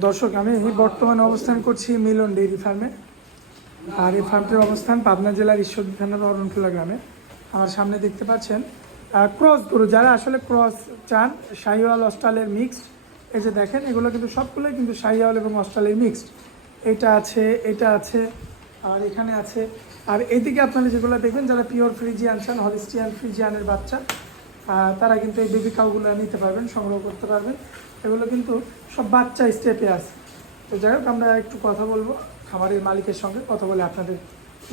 দর্শক, আমি বর্তমানে অবস্থান করছি মিলন ডেইরি ফার্মে। আর এই ফার্মটির অবস্থান পাবনা জেলার ঈশ্বরদী থানার অরণখোলা গ্রামে। আমার সামনে দেখতে পাচ্ছেন ক্রস গরু, যারা আসলে ক্রস চান, শাহিওয়াল অস্ট্রালের মিক্সড। এই যে দেখেন, এগুলো কিন্তু সবগুলোই কিন্তু শাহিওয়াল এবং অস্ট্রালের মিক্সড। এটা আছে, এটা আছে, আর এখানে আছে। আর এইদিকে আপনারা যেগুলো দেখবেন, যারা পিওর ফ্রিজিয়ান চান, হলিস্টিয়ান ফ্রিজিয়ানের বাচ্চা, তারা কিন্তু এই বেবি কাউগুলো নিতে পারবেন, সংগ্রহ করতে পারবেন। এগুলো কিন্তু সব বাচ্চা স্টেপে আছে। তো যাই হোক, আমরা একটু কথা বলবো খামারের মালিকের সঙ্গে, কথা বলে আপনাদের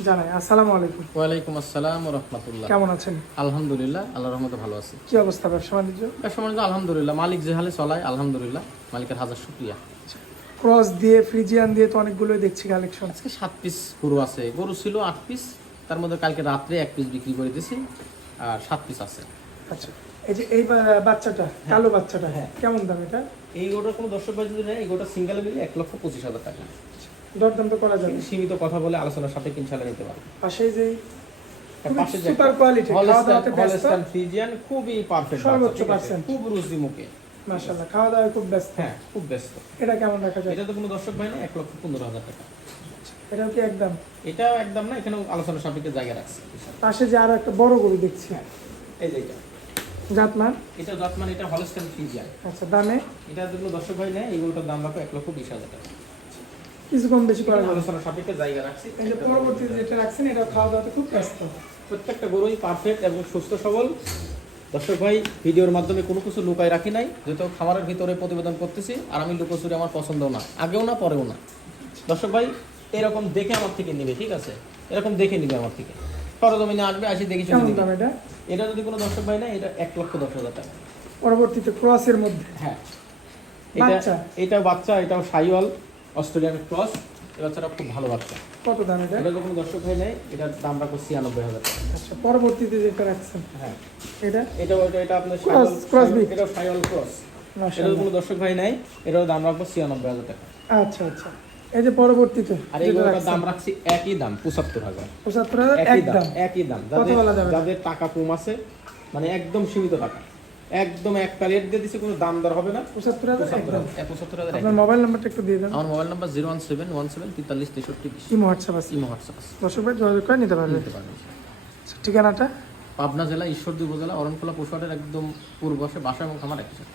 জানাই। আসসালামু আলাইকুম। ওয়ালাইকুম আসসালাম ওয়া রাহমাতুল্লাহ। কেমন আছেন? আলহামদুলিল্লাহ, আল্লাহর রহমতে ভালো আছি। কি অবস্থা ব্যবসা বাণিজ্য? ব্যবসা বাণিজ্য আলহামদুলিল্লাহ, মালিক যে হালে চলায় আলহামদুলিল্লাহ, মালিকের হাজার শুকরিয়া। ক্রস দিয়ে ফ্রিজিয়ান দিয়ে তো অনেকগুলোই দেখছি কালেকশন। আজকে 7 পিস গরু আছে। গরু ছিল 8 পিস, তার মধ্যে কালকে রাত্রে 1 পিস বিক্রি করে দিয়েছি, আর 7 পিস আছে। আচ্ছা, এই যে এই বাচ্চাটা, কালো বাচ্চাটা, হ্যাঁ, কেমন দাম এটা? এই গরুটা কোনো দর্শক ভাই যদি নেয়, এই গরুটা সিঙ্গেলে মিলে 1,25,000 টাকা। দরদাম তো করা যাবে, সীমিত কথা বলে আলোচনার সাথে ইনশাআল্লাহ নিতে পারবে। পাশে যে পাশে যে সুপার কোয়ালিটি হলস্টাইন ফ্রিজিয়ান, খুবই পারফেক্ট, সর্বোচ্চ পার্সেন্ট, খুব রুচি মুখে, মাশাআল্লাহ, খাওয়া দাওয়ায় খুব ব্যস্ত। হ্যাঁ খুব ব্যস্ত। এটা কেমন রাখা যায়? এটা তো কোনো দর্শক ভাই না, 1,15,000 টাকা। এটাও কি একদম? এটাও একদম না, এখানেও আলোচনার সাপেক্ষে জায়গা রাখছে। পাশে যে আরো একটা বড় গরু দেখছি, এই যে এটা জাতমান, এটা জাতমান, এটা হলস্টাইন ফ্রিজিয়ান। আচ্ছা, দামে এটা যেগুলো দর্শক ভাই নেয়, এইগুলোর দাম রাখো 1,20,000 টাকা। কিছু কম বেশি করা যাবে। আলোচনার সাপেক্ষে জায়গা রাখছি। এই যে পরবর্তীতে যেটা রাখছেন, এটা খাওয়া দাওয়াতে খুব ব্যস্ত। প্রত্যেকটা গরুই পারফেক্ট এবং সুস্থ সবল। দর্শক ভাই, ভিডিওর মাধ্যমে কোনো কিছু লুকায় রাখি নাই, যেহেতু খামারের ভিতরে প্রতিবেদন করতেছি, আর আমি লুকোচুরি আমার পছন্দ না, আগেও না পরেও না। দর্শক ভাই এরকম দেখে আমার থেকে নেবে, ঠিক আছে? এরকম দেখে নিবে আমার থেকে, সরজমিনে আসবে, আসি দেখি শুনে কেমন নিবে। দাম এটা? এটা যদি কোনো দর্শক ভাই না, এটা 1,10,000 টাকা। পরবর্তীতে ক্রসের মধ্যে, হ্যাঁ, বাচ্চা, এটাও বাচ্চা, এটাও শাহিওয়াল অস্ট্রেলিয়ান ক্রস। এই বাচ্চাটা খুব ভালো বাচ্চা। কত দাম এটা? এটা যখন দর্শক ভাই নেয়, এটার দাম রাখবো 96,000 টাকা। আচ্ছা, পরবর্তীতে যেটা রাখছেন, হ্যাঁ, এটা এটা আপনার ক্রস বিট, এটা শাহিওয়াল ক্রস। এটা মাশাআল্লাহ, কোনো দর্শক ভাই নেয়, এটার দাম রাখবো 96,000 টাকা। আচ্ছা আচ্ছা। এই যে পরবর্তীতে আর এইগুলোর দাম রাখছি একই দাম, 75,000। 75,000 একদম, একই দাম। কত বলা যাবে? যাদের টাকা কম আছে, মানে একদম সীমিত টাকা, একদম এক প্যালেট দিয়ে দিছে, কোনো দাম দর হবে না। 75,000 একদম। 75,000। আপনার মোবাইল নাম্বারটা একটু দিয়ে দেন। আমার মোবাইল নাম্বার 01717436320। ইমো হোয়াটসঅ্যাপ আছে? ইমো হোয়াটসঅ্যাপ আছে, দর্শক ভাই যোগাযোগ করে নিতে পারবেন। নিতে পারবেন। আচ্ছা, ঠিকানাটা? পাবনা জেলা ঈশ্বরদী উপজেলা অরণখোলা পশুহাটের একদম পূর্ব পাশে বাসা এবং খামার একই সাথে।